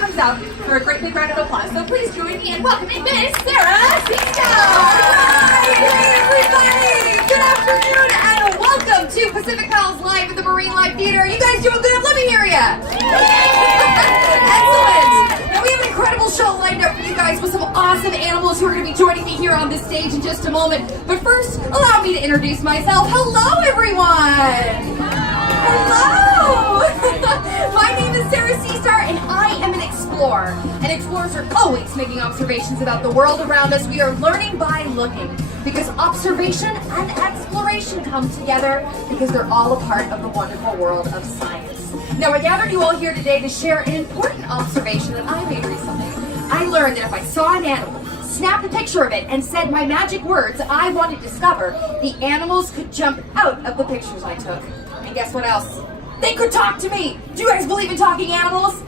comes out for a great big round of applause. So please join me in welcoming Miss Sarah Seaside. Hey everybody! Good afternoon and welcome to Pacific Pals Live at the Marine Live Theater. You guys doing good? Let me hear ya. Excellent. Now we have an incredible show lined up for you guys with some awesome animals who are going to be joining me here on this stage in just a moment. But first, allow me to introduce myself. Hello, everyone. Hello! My name is Sarah Seastar and I am an explorer. And explorers are always making observations about the world around us. We are learning by looking because observation and exploration come together because they're all a part of the wonderful world of science. Now I gathered you all here today to share an important observation that I made recently. I learned that if I saw an animal, snapped a picture of it, and said my magic words I wanted to discover, the animals could jump out of the pictures I took. And guess what else? They could talk to me! Do you guys believe in talking animals?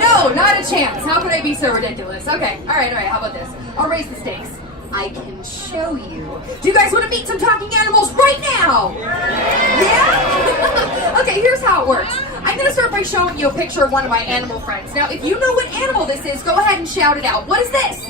No, not a chance. How could I be so ridiculous? Okay, alright, how about this? I'll raise the stakes. I can show you. Do you guys want to meet some talking animals right now? Yeah? Okay, here's how it works. I'm going to start by showing you a picture of one of my animal friends. Now, if you know what animal this is, go ahead and shout it out. What is this?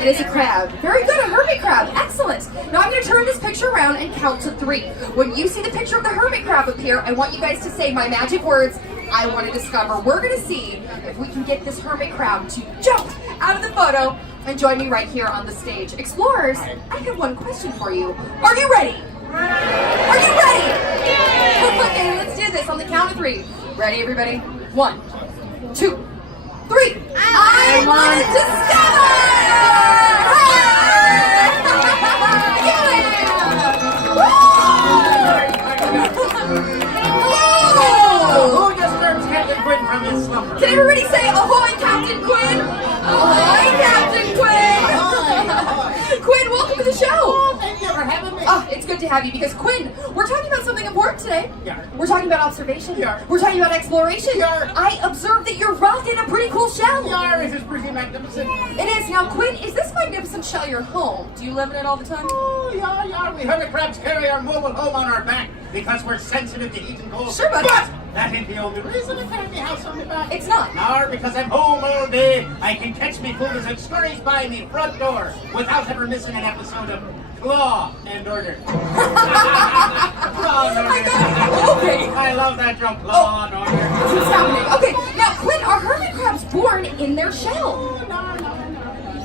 It is a crab. Very good, a hermit crab. Excellent. Now I'm going to turn this picture around and count to 3. When you see the picture of the hermit crab appear, I want you guys to say my magic words I want to discover. We're going to see if we can get this hermit crab to jump out of the photo and join me right here on the stage. Explorers, I have one question for you. Are you ready? Are you ready? Yeah. Okay, let's do this on the count of 3. Ready, everybody? 1, 2, 3. I want to discover! Who disturbs Captain Quinn from his slumber? Can everybody say ahoy, Captain Quinn? Ahoy, Captain Quinn! Quinn, welcome to the show. Oh, thank you for having me. Oh, it's good to have you because Quinn, we're talking about something important today. Yeah. We're talking about observation. Yeah. We're talking about exploration. Yeah. I observed that you're rocking a pretty cool shell. Yar, this is pretty magnificent. It is. Now, Quinn, is this magnificent shell your home? Do you live in it all the time? Oh, yar, we hermit crabs carry our mobile home on our back because we're sensitive to heat and cold. Sure, buddy. But that ain't the only reason I carry my house on my back. It's not. Yar, because I'm home all day. I can catch me food as it scurries by me front door without ever missing an episode of Claw and Order. Claw and Order. I got it. Okay. I love that joke. Claw and Order. What's happening? Okay, now, Quinn, are hermit crabs born in their shell? Oh, no.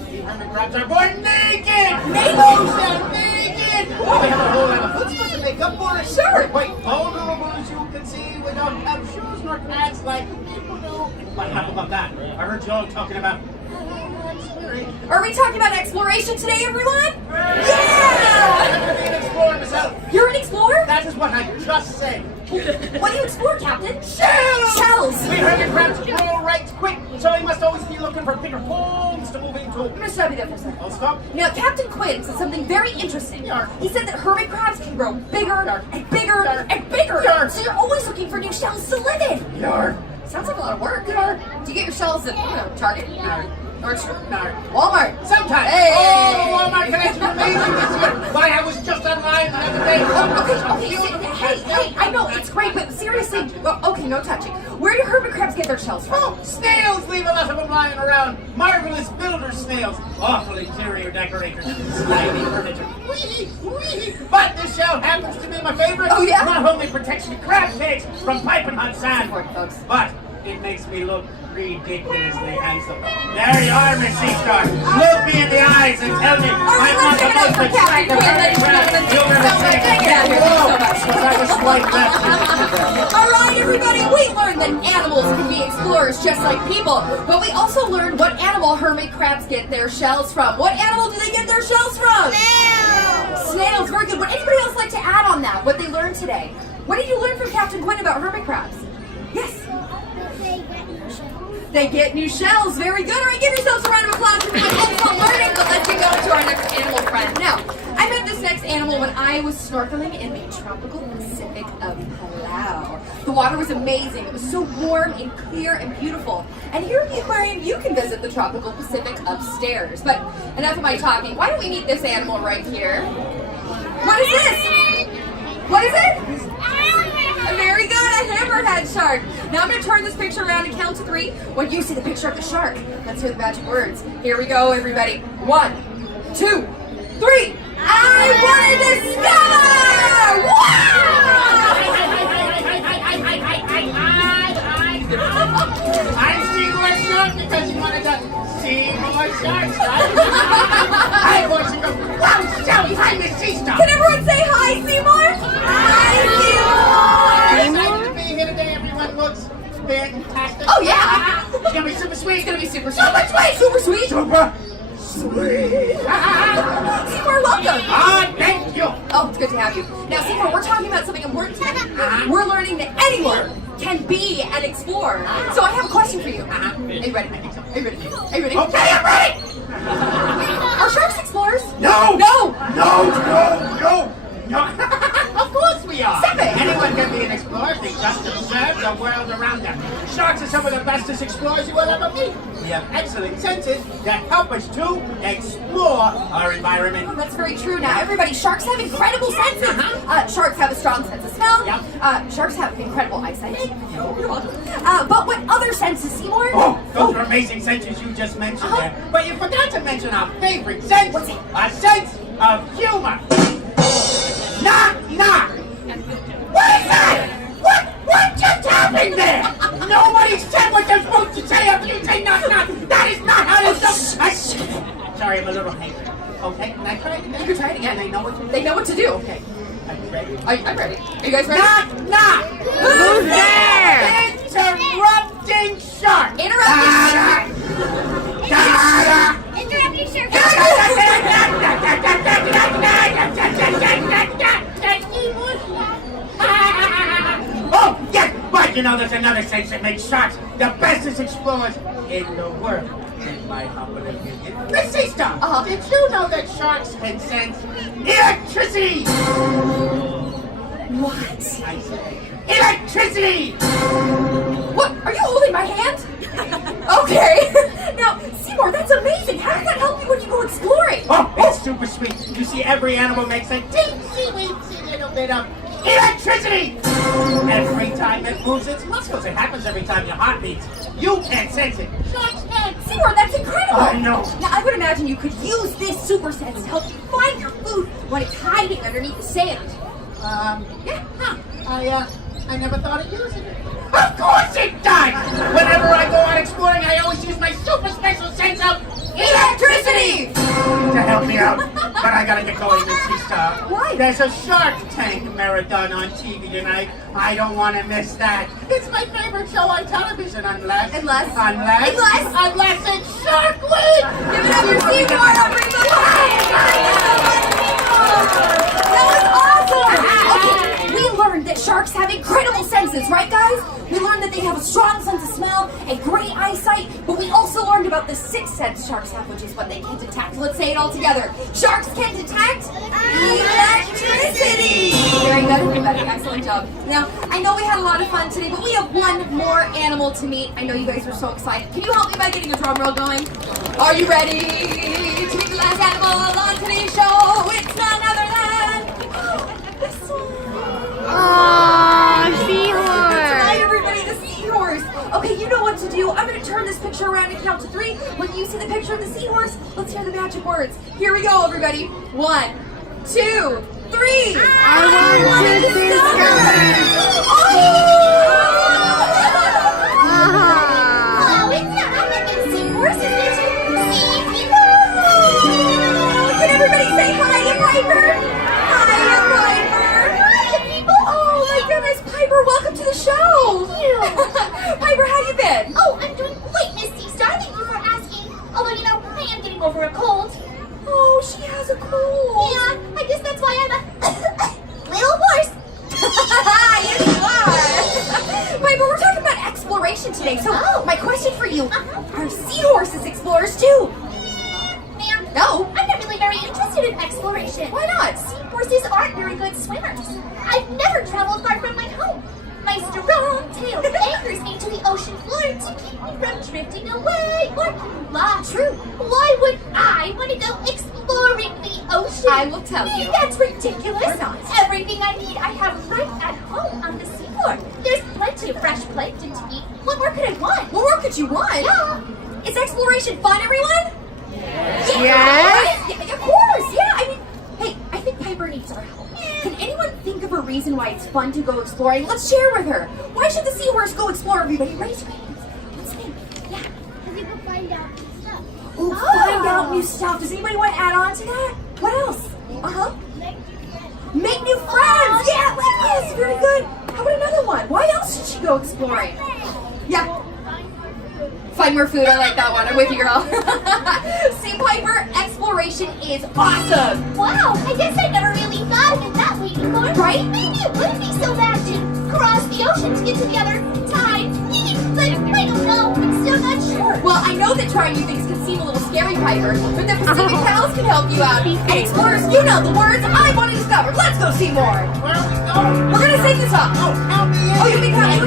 The hermit crabs are born naked! Naked? Oh, they're naked! Oh, they have a whole lot of footsteps to make up for it. Sure. They're quite vulnerable, as you can see. We don't have shoes nor pads like people do. But how about that? I heard you all talking about exploration. Are we talking about exploration today, everyone? Yeah! I'm going to be an explorer myself. You're an explorer? That is what I just said. What do you explore, Captain? Shells! Shells! We hermit crabs grow right quick, so we must always be looking for bigger holes to move into. I'm going to stop you there for a second. I'll stop. Now, Captain Quinn said something very interesting. Yarr. He said that hermit crabs can grow bigger Yarr. and bigger Yarr. and bigger. Yarr. So you're always looking for new shells to live in. Yar. Sounds like a lot of work. Yarr. Do you get your shells at Target? Yarr. Nordstrom? No. Walmart? Sometimes. Hey. Oh, Walmart connects are amazing this year. Why, I was just online the other day. Hey, I know, it's great, but seriously, okay, no touching. Where do hermit crabs get their shells from? Oh, snails leave a lot of them lying around. Marvelous builder snails. Awful interior decorators. Slimy furniture. Wee. But this shell happens to be my favorite. Oh, yeah? Not only protects me crab cakes from piping hot sand, Support, folks. but it makes me look ridiculously handsome. There you are, Miss Seastar. Look me in the eyes and tell me I'm not the most attractive hermit crab you've ever seen. That was swipe left. All right, everybody, we learned that animals can be explorers just like people, but we also learned what animal hermit crabs get their shells from. What animal do they get their shells from? Snails! Snails, very good. Would anybody else like to add on that, what they learned today? What did you learn from Captain Quinn about hermit crabs? Yes? They get new shells. Very good. All right, give yourselves a round of applause for learning, but let's get going to our next animal friend. Now, I met this next animal when I was snorkeling in the tropical Pacific of Palau. The water was amazing. It was so warm and clear and beautiful. And here at the aquarium, you can visit the tropical Pacific upstairs. But enough of my talking. Why don't we meet this animal right here? What is this? What is it? Very good, a hammerhead shark. Now I'm going to turn this picture around and count to 3. When you see the picture of the shark, let's hear the magic words. Here we go, everybody. 1, 2, 3. I want to discover! I'm Seagull Shark because you wanted to see more sharks, right? I want you to go, wow, Sally, hi, Miss Sea Star. Can everyone say hi, Seymour? Hi, Seymour! Excited to be here today. Everyone looks fantastic. Oh, yeah. It's going to be super sweet. It's going to be super sweet. So much sweet. Super sweet. Super sweet. Seymour, welcome. Ah, thank you. Oh, it's good to have you. Now, Seymour, we're talking about something important today. We're learning that anyone can be an explorer. So I have a question for you. Are you ready? Are you ready? Are you ready? Okay, I'm ready. Are sharks explorers? No. No. No, no, no. No. Of course we are. Stop it. Anyone can be an explorer. They just observe the world around them. Sharks are some of the bestest explorers you will ever meet. We have excellent senses that help us to explore our environment. Oh, that's very true. Now, everybody, sharks have incredible senses. Sharks have a strong sense of smell. Yep. Sharks have incredible eyesight. You're welcome. But what other senses, Seymour? Oh, those are amazing senses you just mentioned there. But you forgot to mention our favorite sense. What's it? A sense of humor. Knock, knock. What is that? What just happened there? Nobody said what they're supposed to say after you say knock, knock. That is not how this goes. Sorry, I'm a little angry. Okay, can I try it again? You can try it again. They know what to do. They know what to do. Okay. Are you ready? I'm ready. Are you guys ready? Knock, knock. Who's there? Interrupting shark. Interrupting shark. Interrupting shark. Oh, yes, but you know there's another sense that makes sharks the bestest explorers in the world. In my humble opinion. The sea star. Did you know that sharks can sense electricity? What? I say electricity. What? Are you holding my hand? Okay. Now, Seymour, that's amazing. How does that help you when you go exploring? Oh, it's super sweet. You see, every animal makes a teensy-weensy little bit of electricity. Every time it moves its muscles. It happens every time your heart beats. You can't sense it. Sharks can. Seymour, that's incredible. I know. Now, I would imagine you could use this super sense to help you find your food when it's hiding underneath the sand. Yeah, huh. I never thought of using it. Of course it does! Whenever I go out exploring, I always use my super special sense of electricity to help me out. But I gotta get going, Miss Sea Star. Why? There's a Shark Tank marathon on TV tonight. I don't want to miss that. It's my favorite show on television, unless it's Shark Week! Give it up for Seymour, everybody! That was awesome! Okay, we learned that sharks have incredible senses, right guys? We learned that they have a strong sense of smell and great eyesight, but we also learned about the sixth sense sharks have, which is what they can detect. Let's say it all together. Sharks can detect electricity! Very good, everybody. Excellent job. Now, I know we had a lot of fun today, but we have one more animal to meet. I know you guys are so excited. Can you help me by getting a drum roll going? Are you ready to meet the last animal on today's show? It's none other than this one. Hi, everybody, the seahorse. Okay, you know what to do. I'm going to turn this picture around and count to 3. When you see the picture of the seahorse, let's hear the magic words. Here we go, everybody. 1, 2, 3. I want to discover. Oh, it's not like a seahorse, is it? Sea people. Can everybody say hi to Piper? Hi, Piper. Hi, people. Oh my goodness, Piper, welcome to the show. Thank you. Piper, how you been? Oh, I'm doing great, Miss Sea Star. Thank you for asking. Although, you know, I am getting over a cold. Oh, she has a cold. Yeah, I guess that's why I'm a little hoarse. Yes, you are. Piper, we're talking about exploration today. So, my question for you, are seahorses explorers too? Ma'am, No. I'm not really very interested in exploration. Why not? Seahorses aren't very good swimmers. I've never traveled far from my home. My strong tail anchors me to the ocean floor to keep me from drifting away or lost. True. Why would I want to go exploring the ocean? I will tell you. That's ridiculous. Or not. Everything I need I have right at home on the seafloor. explore. There's plenty of fresh plankton to eat. What more could I want? What more could you want? Yeah. Is exploration fun, everyone? Yes. Yeah, of course. Yeah. I mean, hey, I think Piper needs our help. Can anyone think of a reason why it's fun to go exploring? Let's share with her. Why should the seahorse go explore? Everybody, raise your hands. Let's think. Yeah. Because you can find out new stuff. Ooh, find out new stuff. Does anybody want to add on to that? What else? Uh-huh. Make new friends. Yeah, like this. Very good. How about another one? Why else should she go exploring? Yeah. Find more food. I like that one. I'm with you, girl. See, Piper, exploration is awesome. Wow, I guess I never really thought of it that way before. Right? Maybe it wouldn't be so bad to cross the ocean to get to the other side. But I don't know. I'm still not sure. Well, I know that trying new things can seem a little scary, Piper, but the Pacific Pals can help you out. And explorers, you know the words I want to discover. Let's go see more. Where are we going? We're gonna sing the song. Help me in. Oh, you think how you?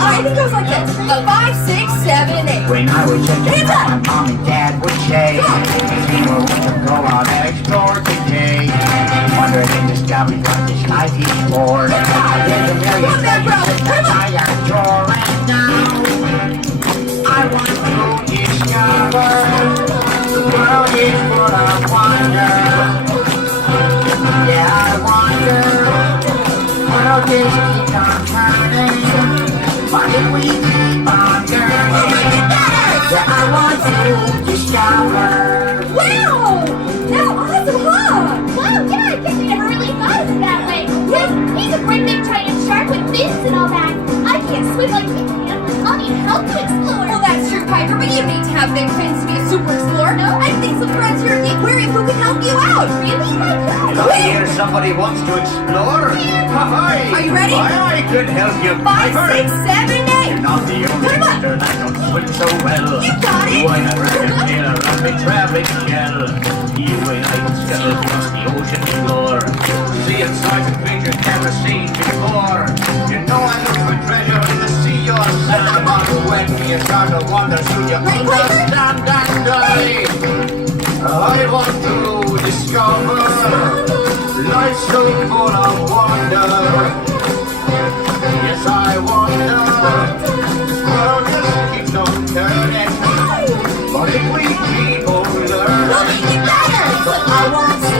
I think it goes like this. 5, 6, 7, 8. When I was a Hands kid, up. my mom and dad would say, "Well, we can go out and explore today." Wonder and discover what this life is for. There's a million Come on, things bro. that I adore, and now I want to discover the world is full of wonder. Yeah, I wonder. The world just keeps on turning. But if we keep on yearning, yeah, I want to discover. Wow! Now awesome, huh? Wow, yeah, I guess I never really thought of it that way. He's a great big giant shark with fins and all that. I can't swim like he can. I'll need help to explore. Well, that's true, Piper, but you need to have big fins to be a super explorer. No, I think some friends here at the aquarium who can help you out. Really? I hear somebody wants to explore. Hi. Are you ready? I could help you. 5, 6, 7, 8. You're not the only Come on. sister that don't swim so well. You got it. Why not wrap your tail around the traffic shell? You and I can scuttle across the ocean floor. See exciting creatures never seen before. You know I look for treasure in the sea or sand. But when you start to wander through your Ready, Piper? understand and I want to discover life's so full of wonder. Yes, I wonder. The world just keeps on turning. But if we keep on learning, We'll make it better. But I want to.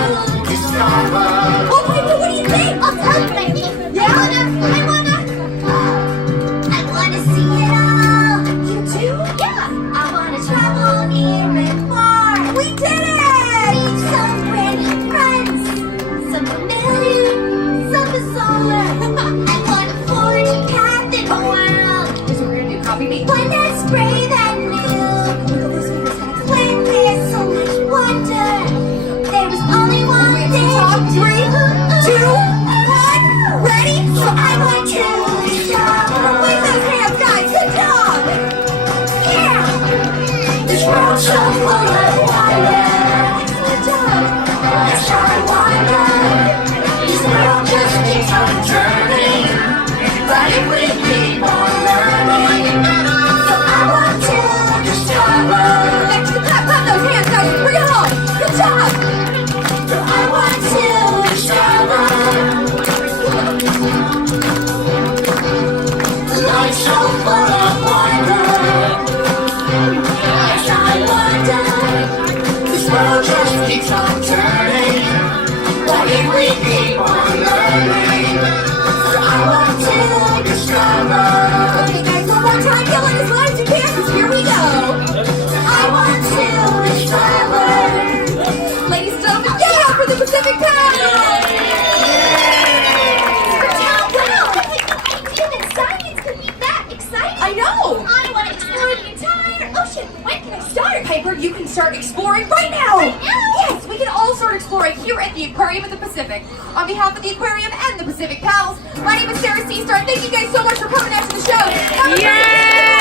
discover. Oh, Piper, what do you think? I'll tell you what I think. Yeah? I wanna see it all. You too? Yeah, I wanna travel near and far. We did it! Meet some pretty friends, some familiar, some bizarre. I wanna forge a path in the world. Here's what we're gonna do. Copy me. One that's brave and new. When there's so much wonder, there was only one Wait, thing. talk. 3, 2, 1. Ready? So I want to discover. Wave those hands, guys. Good job. Yeah. This world's so full of wonder. Good job. Yes, I wonder. This world just keeps on turning. But if we keep on learning, so I want to discover. Back to the clap. Clap those hands, guys. Bring it home. Good job. So I want to discover. Life's so full of wonder. Yes, I wonder. This world just keeps on turning. But if we keep on learning, so I want to discover. Okay, guys, one more time. Yell it as loud as you can, 'cause here we go. I want to discover. Ladies and gentlemen, give it up for the Pacific Pals! Wow, I had no idea that science could be that exciting. I know! I want to explore the entire ocean. When can I start? Piper, you can start exploring right now! Right now? Yes, we can all start exploring here at the Aquarium of the Pacific. On behalf of the Aquarium and the Pacific Pals, my name is Sarah Seastar. Thank you guys so much for coming out to the show. Have a great day.